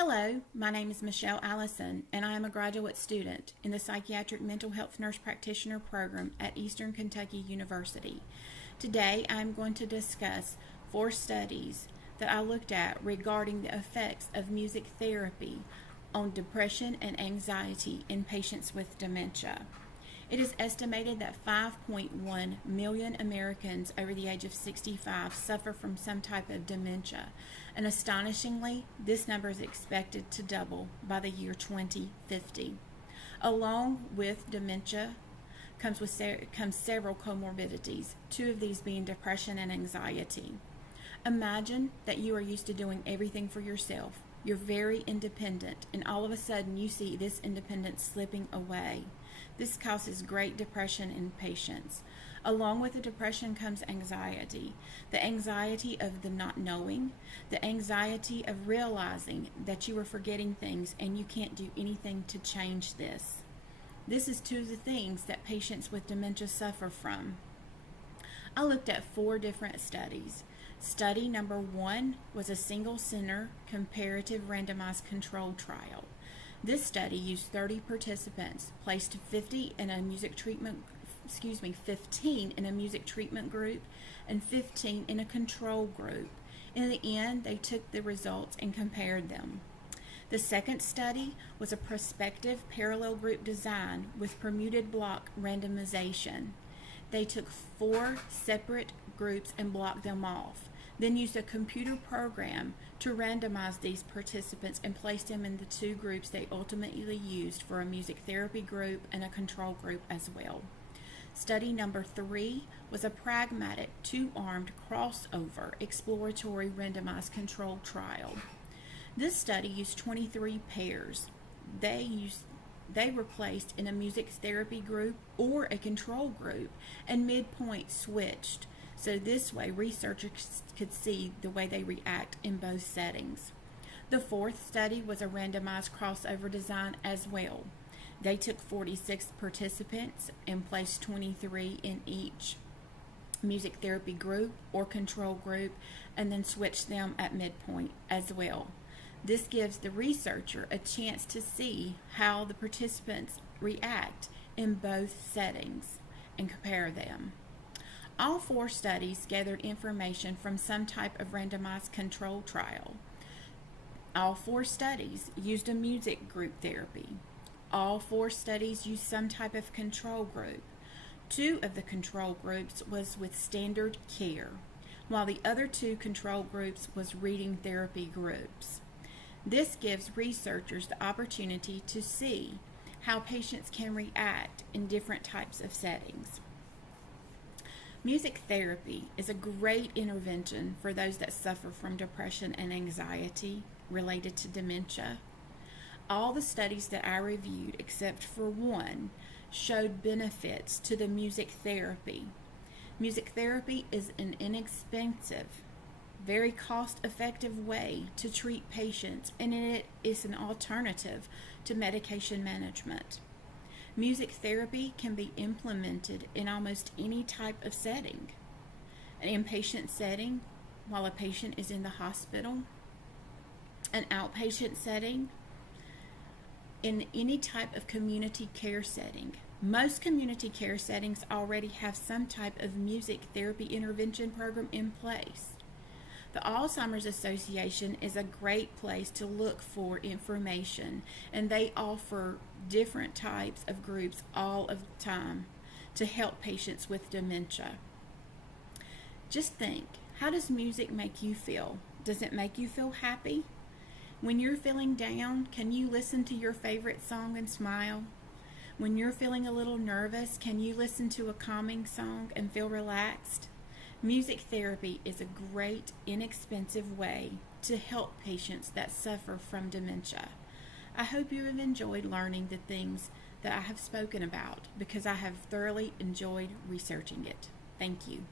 Hello, my name is Michelle Allison, and I am a graduate student in the Psychiatric Mental Health Nurse Practitioner program at Eastern Kentucky University. Today, I am going to discuss 4 studies that I looked at regarding the effects of music therapy on depression and anxiety in patients with dementia. It is estimated that 5.1 million Americans over the age of 65 suffer from some type of dementia, and astonishingly, this number is expected to double by the year 2050. Along with dementia comes several comorbidities, 2 of these being depression and anxiety. Imagine that you are used to doing everything for yourself. You're very independent, and all of a sudden you see this independence slipping away. This causes great depression in patients. Along with the depression comes anxiety. The anxiety of the not knowing, the anxiety of realizing that you are forgetting things and you can't do anything to change this. This is 2 of the things that patients with dementia suffer from. I looked at 4 different studies. Study number 1 was a single-center comparative randomized controlled trial. This study used 30 participants, placed 15 in a music treatment group and 15 in a control group. In the end, they took the results and compared them. The second study was a prospective parallel group design with permuted block randomization. They took 4 separate groups and blocked them off, then used a computer program to randomize these participants and place them in the 2 groups they ultimately used for a music therapy group and a control group as well. Study number 3 was a pragmatic 2-armed crossover exploratory randomized control trial. This study used 23 pairs. They were placed in a music therapy group or a control group and midpoint switched. So this way, researchers could see the way they react in both settings. The 4th study was a randomized crossover design as well. They took 46 participants and placed 23 in each music therapy group or control group and then switched them at midpoint as well. This gives the researcher a chance to see how the participants react in both settings and compare them. All 4 studies gathered information from some type of randomized control trial. All 4 studies used a music group therapy. All 4 studies used some type of control group. 2 of the control groups was with standard care, while the other 2 control groups was reading therapy groups. This gives researchers the opportunity to see how patients can react in different types of settings. Music therapy is a great intervention for those that suffer from depression and anxiety related to dementia. All the studies that I reviewed, except for 1, showed benefits to the music therapy. Music therapy is an inexpensive, very cost-effective way to treat patients, and it is an alternative to medication management. Music therapy can be implemented in almost any type of setting. An inpatient setting, while a patient is in the hospital, an outpatient setting, in any type of community care setting. Most community care settings already have some type of music therapy intervention program in place. The Alzheimer's Association is a great place to look for information, and they offer different types of groups all of the time to help patients with dementia. Just think, how does music make you feel? Does it make you feel happy? When you're feeling down, can you listen to your favorite song and smile? When you're feeling a little nervous, can you listen to a calming song and feel relaxed? Music therapy is a great, inexpensive way to help patients that suffer from dementia. I hope you have enjoyed learning the things that I have spoken about because I have thoroughly enjoyed researching it. Thank you.